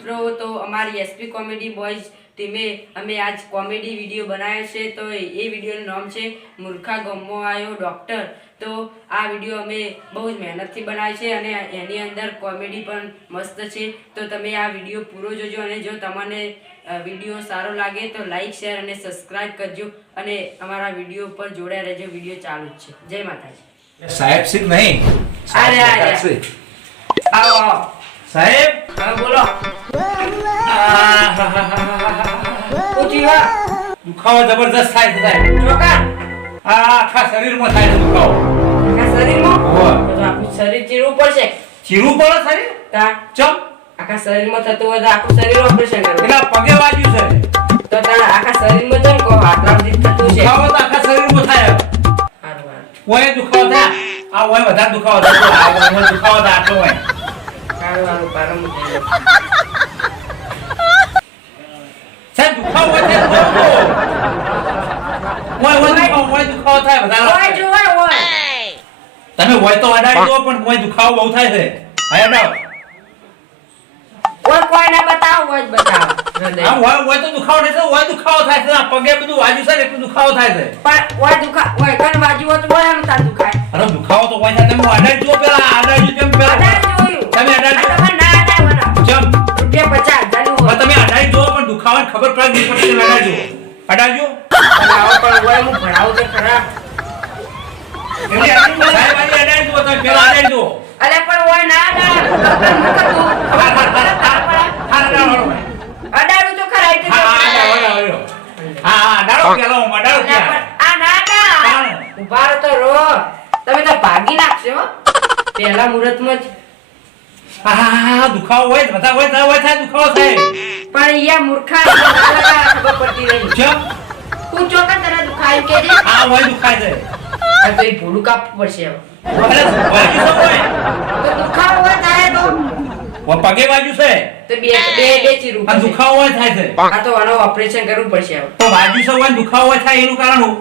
મિત્રો તો અમારી એસપી કોમેડી બોયઝ ટીમે અમે આજ કોમેડી વીડિયો બનાવ્યો છે. તો એ વિડીયોનું નામ છે મૂર્ખા ગમો આવ્યો ડૉક્ટર. તો આ વીડિયો અમે બહુ જ મહેનતથી બનાવ્યો છે અને એની અંદર કોમેડી પણ મસ્ત છે. તો તમે આ વીડિયો પૂરો જોજો અને જો તમને વીડિયો સારો લાગે તો લાઈક શેર અને સબસ્ક્રાઇબ કરજો અને અમારા વીડિયો પર જોડાયા રહેજો. વીડિયો ચાલુ જ છે. જય માતાજી. સાહેબ સિંહ નહીં? અરે, આવો સાહેબ બોલો. હા દુખાવો જબરદસ્ત થાય છે સાહેબ ચોકાર આ આખા શરીરમાં થાય છે દુખાવો. આખા શરીરમાં? હોવે. તો આખું શરીર ચીરવું પડશે. ચીરું પડે શરીર? તા. ચમ. આખા શરીરમાં થતું હોય તો આખું શરીર ઓપરેશન કરે. એટલે પગે વાગ્યું છે. તો તારા આખા શરીરમાં જેમ કહો આટલા બધી થતું છે. દુખાવો તો આખા શરીરમાં થાય. ઓય દુખાવો થાય આ ઓય વધારે દુખાવો થાય આ દુખાવો થાય આટલો હોય હારું, હારું, પારમ થઈ ગયો. સાહેબ દુખાવો હોય થાય તો ઓય ઓય દુખાવો ઓય વધારે જો, ઓય, ઓય. તમે હોય તો અડાડી દો પણ કોઈ દુખાવો બહુ થાય છે. હા અડાડો ઓય કોઈ ના બતાવો હોય બતાવો હૃદય. હોય હોય તો દુખાવો છે હોય દુખાવો થાય છે. આ પગે બધું વાગ્યું છે ને એટલું દુખાવો થાય છે. પણ હોય દુખા હોય કણ બાજુ હોય તો હોય એમ તા દુખાય. અરે દુખાવો તો હોય તમે અડાડી જુઓ પેલા અડાડી કેમ પેલા. તમે અઢાર આ તમારે ના બનાવો. જમ રૂપિયા પચાસ હજારનું હોય. તમે અડાડી જુઓ પણ દુખાવાની ખબર પડે નહીં પડતી તમે અડાડી જુઓ. અડાડજો પણ આવો પણ હોય હું ભણાવું તો ખરા એમની અડાડી સાહેબ આની અડાડી જુઓ તમે પેલા ના તું. પેલા ના, આ ના રહો ભાગી નાખશો હો. મુહૂર્તમાં જ હા દુખાવો હોય તો બધા હોય તો હોય થાય દુખાવો થાય પણ અહીંયા મૂર્ખા ના ખબર પડતી નહીં જમ તું ચોક્કસ તને દુખાય કે છે હોય દુખાય છે આ તો એ ભૂલું કાપવું પડશે તો દુખાવો હોય તારે તો. પગે વાગ્યું છે. તો બે બે બે ચીરું આ દુખાવો હોય થાય છે. આ તો આનો ઓપરેશન કરવું પડશે તો વાગ્યું છે હોય દુખાવો થાય એનું કારણ. હું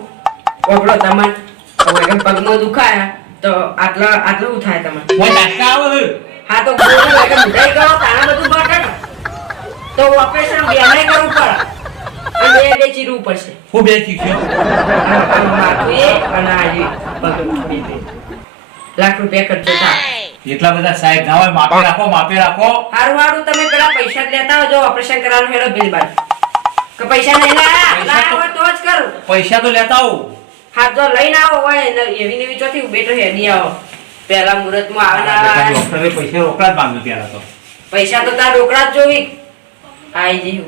ઓપડો તમાર. હવે પગમાં દુખાય તો આટલા આટલું થાય તમારે? હોય ડાક્ટર આવે હા તો ગોળો લાગે મુઢાઈ કરો તારા બધું બટે તો ઓપરેશન બેને કરવું પડે. બે બે ચીરવું પડશે. હું બે શીખ્યો માથું એ અને આ જે પગનું બે બે. લાખ રૂપિયા ખર્ચો એટલા બધા સાહેબ ના હોય માપે રાખો માપે રાખો. હારું હારું તમે પેલા પૈસા લેતા આવજો. ઓપરેશન કરવાનું હેડો બિલ બાજુ કે પૈસા નહીં લાયા? તો- હોય તો જ કરું. પૈસા તો લેતા આવું. જો લઈને આવો હોય એવી ને એવી ચોથી બેઠો હેડી આવો. પેલા મુહૂર્તમાં ડોક્ટરે પૈસા રોકડા જ માંગ્યું પેલા તો. પૈસા તો તાર રોકડા જ જોવી. આઈ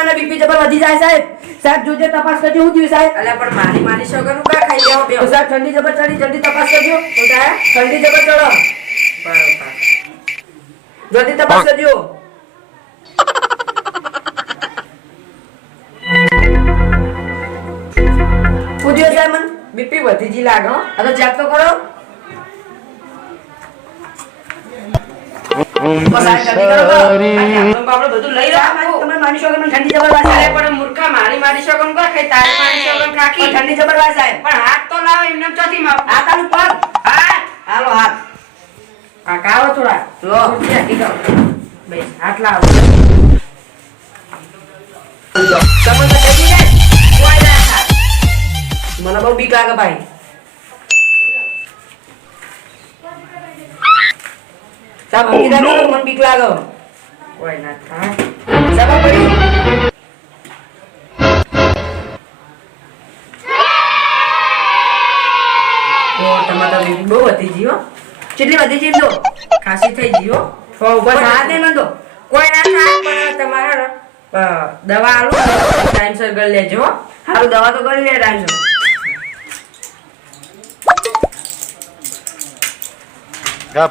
અને બીપી વધી જાય સાહેબ. સાહેબ જોજે તપાસ કરજો હું થયું સાહેબ? પણ મારી મારી છોકરું કા ખાઈ જાવ બે સાહેબ ઠંડી જબર ચડી જલ્દી તપાસ કરજો. ઠંડી જબર ચડો. બરોબર. જલ્દી તપાસ કરજો. પૂછ્યો સાહેબ મને? બીપી વધી જી લાગે હો. આ તો ચેક તો કરો બસ આ જલ્દી કરો તો. આપણે બાપડે બધું લઈ તમે માની છો મને ઠંડી જબર અરે પણ મૂર્ખા મારી મારી છોકરું કા ખાઈ તારી મારી છોકરું ખાખી. ઠંડી પણ હાથ તો લાવો એમને ચોથી માં હાથ આલું પર હાથ હાલો હાથ. કાકા આવો થોડા. લો. બેસ હાથ લાવો. મને બહુ બીક લાગે ભાઈ. હમણાં કીધા કરો, મને બીક લાગે કોઈ ના થાય સાહેબ આ પડી બહુ વધી ગઈ કેટલી વધી ચીજ દો ખાંસી થઈ હો તો ઉપર હાથ દે તો કોઈ ના થાય પણ તમારે દવા આલો ટાઈમસર કરી લેજો હો. સારું દવા તો કરી લે ટાઈમ ચાર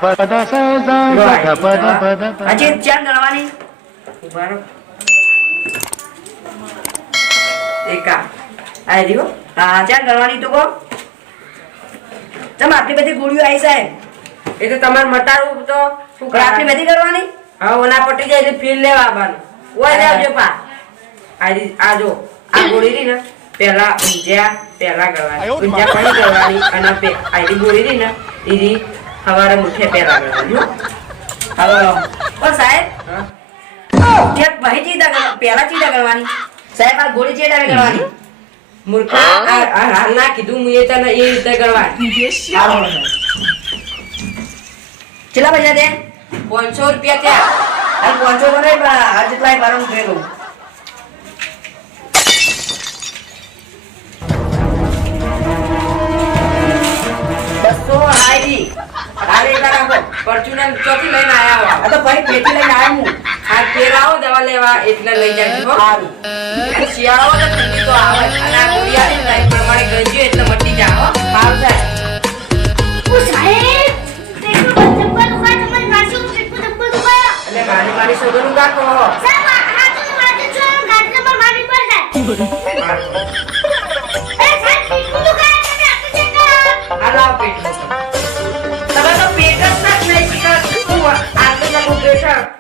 એકા. આ રહ્યો? હા ચાર દળવાની તો કહો? તમે આટલી બધી ગોળીઓ આવી સાહેબ? એ તો તમારે મટાડવું તો આટલી બધી કરવાની હા ઓના પટી જાય એટલે ફીલ લેવા આવવાનું. ઓય લેવજો પા. આ આ જો આ ગોળી રહી ને પેલા ઊંઝ્યા પેલા કરવાની ઊંઝ્યા પણ કરવાની અને પે આ રી ગોળી રહી ને એ રી સવારે મુઠે પહેલા હલો ઓ સાહેબ હા? ભાઈ ચીતા પહેલા ચીતા કરવાની. સાહેબ આ ગોળી ચીતા કરવાની. મૂર્ખા આ હાલ ના કીધું હું એ તને એ રીતે કરવા કેટલા પૈસા દે પાંચસો રૂપિયા થયા. આ પાંચસો તો નહીં પણ આ જેટલા બાર હું દઉં બસો હાઈ હાલ ચોથી લઈને આયા હો. આ તો ભાઈ પેટી લઈને આવ્યો હું. આ ફેરાવો દવા લેવા એટલે લઈ જાય સારું. શિયાળો તો ઠંડી તો આવે અને આ ગોળી આવી પ્રમાણે ગંજી એટલે મટી જાય હો. સારું ઓ સાહેબ પેટમાં ધબ્બા દુખાય તમારી માસી પેટમાં ધબ્બા દુખાય એટલે મારી મારી સગનું કાકો સાહેબ આ તો વાગે છો ગાડી નંબર મારી પર જાય. એ સાહેબ પેટમાં દુખાય તમે આપી દેતા આ લાવ પેટ.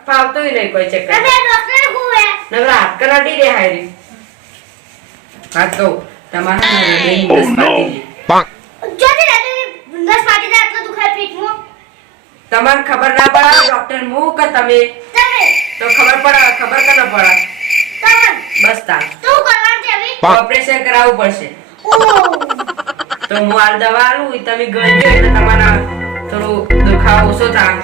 ફાવતું નહીં કોઈ ચક્કર. નવરા હાથ કરાટી રે હારી. હાથ કહું તમારા પેટમાં તમારે ખબર ના પડે ડોક્ટર મુ કે તમે? તમે. તો ખબર પડે ખબર કે ન પડે બસ તા તું કરવાનું છે હવે? ઓપરેશન કરાવવું પડશે. તો હું હાલ દવા આલું તમે ગળજો એટલે તમારા થોડું દુખાવો ઓછો થાય.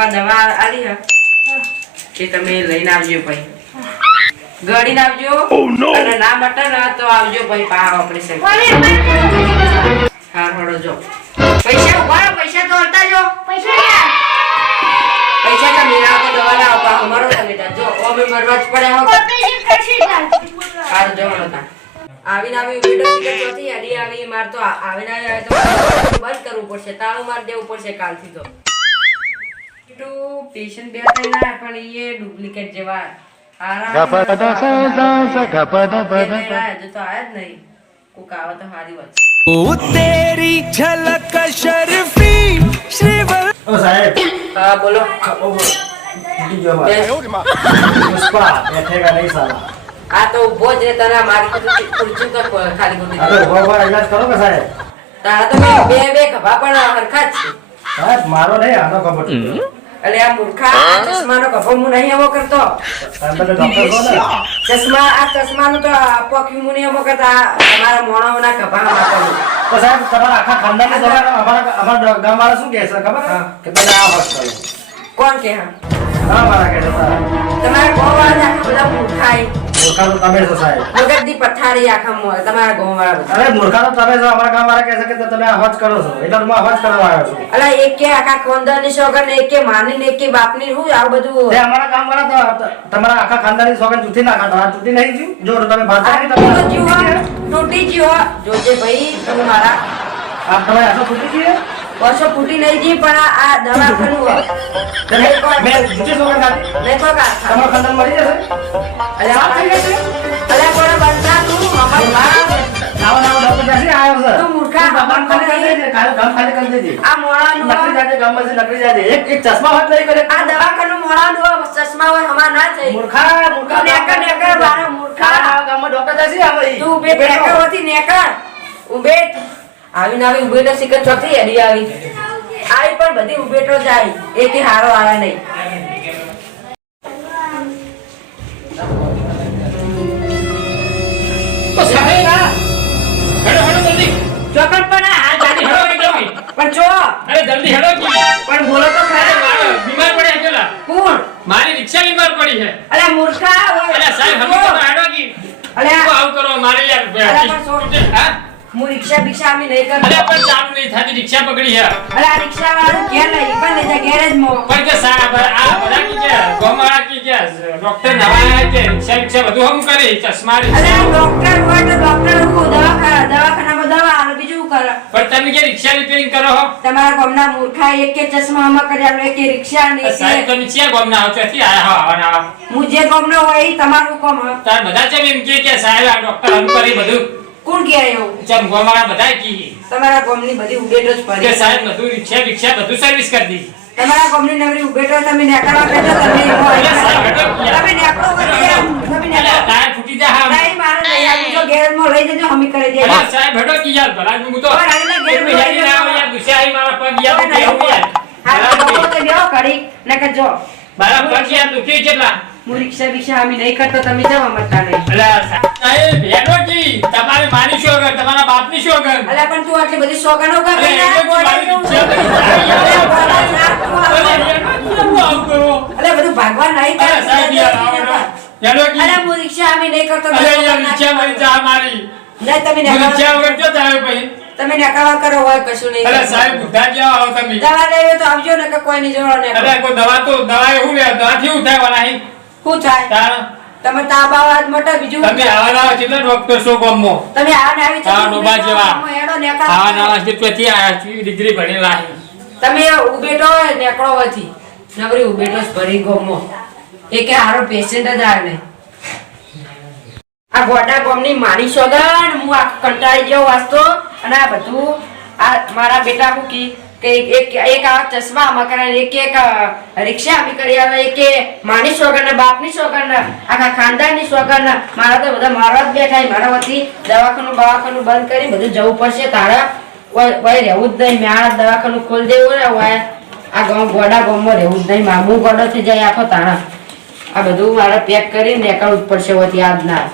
આ દવા આલી હે. કે તમે લઈને આવજો ભાઈ. ગળીને આવજો. અને ના મટે ને તો આવજો ભાઈ પા ઓપરેશન હાર હડો જો. પૈસા ઊભા પૈસા તો હલતા જો. પૈસા પૈસા તમે લાવો દવા લાવો પા મરો તમે. જો અમે મરવા જ પડે હો. હાર જો હળો તાર. આવીને આવી વિડિયો ટિકિટ ચોથી અડી આવી માર તો આવીને આવી આવે તો બંધ કરવું પડશે તાળું માર દેવું પડશે કાલથી તો. પેશન્ટ બે ના પણ એ ડુપ્લિકેટ જેવા હા તો ઊભો જ મારી ખુરચી તો ખાલી ગોતી સાહેબ? તારા બે બે ખભા પણ હરખા જ છે. મારો નહીં આનો ખબર એટલે આ મૂર્ખા આ ચશ્માનો કભો હું નહીં એવો કરતો. ચશ્મા આ ચશ્માનો તો પોક્યું હું નહીં એવો કરતા. તમારા મોણાઓના કભા મારવાનું તો સાહેબ તમારા આખા ખાનદાનની દવા અમારા અમારા ગામ વાળા શું કહે છે? ખબર? હા. કે તમે આ કોણ કે હા હા મારા કહે છે તમારા આખા બધા મૂર્ખાઈ. મૂર્ખા તો તમે છો સાહેબ. મગજની પથારી આખા મો- તમારા ગોવાળા બધા અરે મૂર્ખા તો તમે છો અમારા ગામ વાળા કહે છે કે તમે આ કરો છો. એટલે હું આ કરવા આવ્યો છું. અલા એકે આખા એકે માની ને એકે બાપની હું આવું બધું? તે અમારા ગામ વાળા તો તમારા આખા ખાનદાનની સોગન જૂઠી ના ખાતા આ જૂઠી નહીં જીવ જો તમે આ ભાષા તૂટો જીવો તૂટી જીવો જોજે ભાઈ તમે મારા આ તમે આટલો જૂઠી છીએ વર્ષો ફૂટી નહીં જી પણ આ- આ દવાખાનું હોય. તમે મેં જૂઠી સોગન કારખાનું. તમારું ખાનદાન મળી જશે? અલા અલા બંધા તું બા. નાવા નાવા ડોક્ટર ત્યાંથી આવ્યો છે તું મૂર્ખા, તું ખાલી કરી દેજે ગામ ખાલી કરી દેજે. આ મોળાનું નકરી નકરી એક એક ચશ્મા કરે. આ દવાખાનું મોળાનું ચશ્મા હોય હમણાં ના થઈ. મૂર્ખા મૂર્ખા નેકર નેકર મારા મૂર્ખા. આ ગામમાં ડોક્ટર ત્યાંથી આવે. તું ઉભે નેકર હોતી નેકર. ઉભે આવીને આવી ઉભે તો શીખર ચોથી હેડી આવી. આવી પણ બધી ઉભેટો જાય એકે હારો આવે નહીં. ચોકડ પણ આ હાલ હેડો, હેડો હેડો. પણ જો. અરે જલ્દી હેડો પણ બોલો તો ખરા. બીમાર પડ્યા પેલા. કોણ? મારી રિક્ષા બીમાર પડી છે. અરે મૂર્ખા અરે સાહેબ હમ તો હેડો કી. અરે આવું કરો મારે યાર હા? હું રિક્ષા બિક્ષા અમે નહીં અરે પણ ચાલુ નહીં થતી રિક્ષા પકડી છે અરે આ રિક્ષા વાળો કે લઈ પણ લઈ જા ગેરેજમાં પણ કે સાહેબ આ બધા કી કે ગોમાળા કી કે ડોક્ટર નવાયા કે રિક્ષા રિક્ષા બધું હમ કરી? ચશ્મા અરે ડોક્ટર હોય તો ડોક્ટર હું દવાખાના દવાખાનામાં દવા આલે બીજું કરે? પણ તમે કે રિક્ષા રિપેરિંગ કરો હો? તમારા ગોમના મૂર્ખા એક કે ચશ્મા આમાં કરી આલો કે રિક્ષા નહીં સાહેબ તમે છે ગોમના આવો ત્યાંથી આયા હો આવાના હું જે ગામનો હોય એ તમારું કોમ હ. તાર બધા છે એમ કે કે સાહેબ આ ડોક્ટર હમ કરી બધું? કોણ ક્યાં એવું ચમ ગોમાળા બધા કી તમારા ગોમની બધી ઉડેટો જ કે પડી સાહેબ બધું રિક્ષા રિક્ષા બધું સર્વિસ કરી દીધી. તમારા ગોમની નવરી ઉભેટો તમે નેકળવા બેઠો તમે? તમે નેકળો તમે નેકળો. તાર ફૂટી જા હા. નહીં મારે નહીં આવું જો ગેરેજમાં લઈ જજો હમી કરી દે સાહેબ હેડો કી યાર ભલા હું તો પણ આને ગેર મિનિટ ના આવો યાર ગુસ્સે આઈ મારા પગ યાર હા તો તો બેહો કરી નકર જો મારા પગિયા દુખી કેટલા હું રિક્ષા હમી નહીં કરતો તમે જવા મતતા નહીં અલ્યા, સાહેબ કી તમારે માની શું અગર તમારા બાપની શું અગર અલા પણ તું આટલી બધી શોકાનો કી, મારી. રિક્ષા કરું? અલા, બધું ભાગવા નહીં કરતું. સાહેબ યાર. અલા, હું રિક્ષા હમી નહીં કરતો અલા યાર, રિક્ષા મળી જા મારી. ના તમે ના રિક્ષા વગર જો તારે ભાઈ? તમે નકાવા કરો હોય કશું નહીં અરે, સાહેબ, બુદ્ધા ક્યાં આવો તમે? દવા લેવી તો આવજો ને કે કોઈ નહીં જોડો ને અરે, કોઈ દવા તો દવા એવું લે એવું થાય વાલા અહીં. શું થાય તાણ. તમે તાબા વાત મોટા બીજું તમે? આવા નવા કેટલા ડોક્ટર છો ગામમાં? તમે આ ને આવી હા, ડોબા જેવા. એડો નેકળવા. આવા નવા છે ત્યાંથી આયા છે ડિગ્રી ભણેલા. તમે ઉબેટો નેકળો હોયથી નવરી ઉભેટો જ ભરી ગોમો એ કે હારો પેશન્ટ જ આવે ને આ ગોડા ગોમની મારી સોગન હું આ કંટાળી ગયો વાસ્તો અને આ બધું આ મારા બેટા મૂકી કે એક એક આ ચશ્મા આમાં કરે એક એક રિક્ષા આમી કરી આવે, એક માની સોગરના બાપની સોગરના આખા ખાનદાનની સોગરના મારા તો બધા મારા જ બેઠા મારા વતી દવાખાનું દવાખાનું બંધ કરી બધું જવું પડશે. તારા કોઈ રહેવું જ નહીં. મેં દવાખાનું ખોલી દેવું ને આ ગામ ગોડા ગામમાં રહેવું જ નહીં. મામું ગોડો થઈ જાય આખો તાણા આ બધું મારે પેક કરીને નીકળવું જ પડશે હોતી આજના.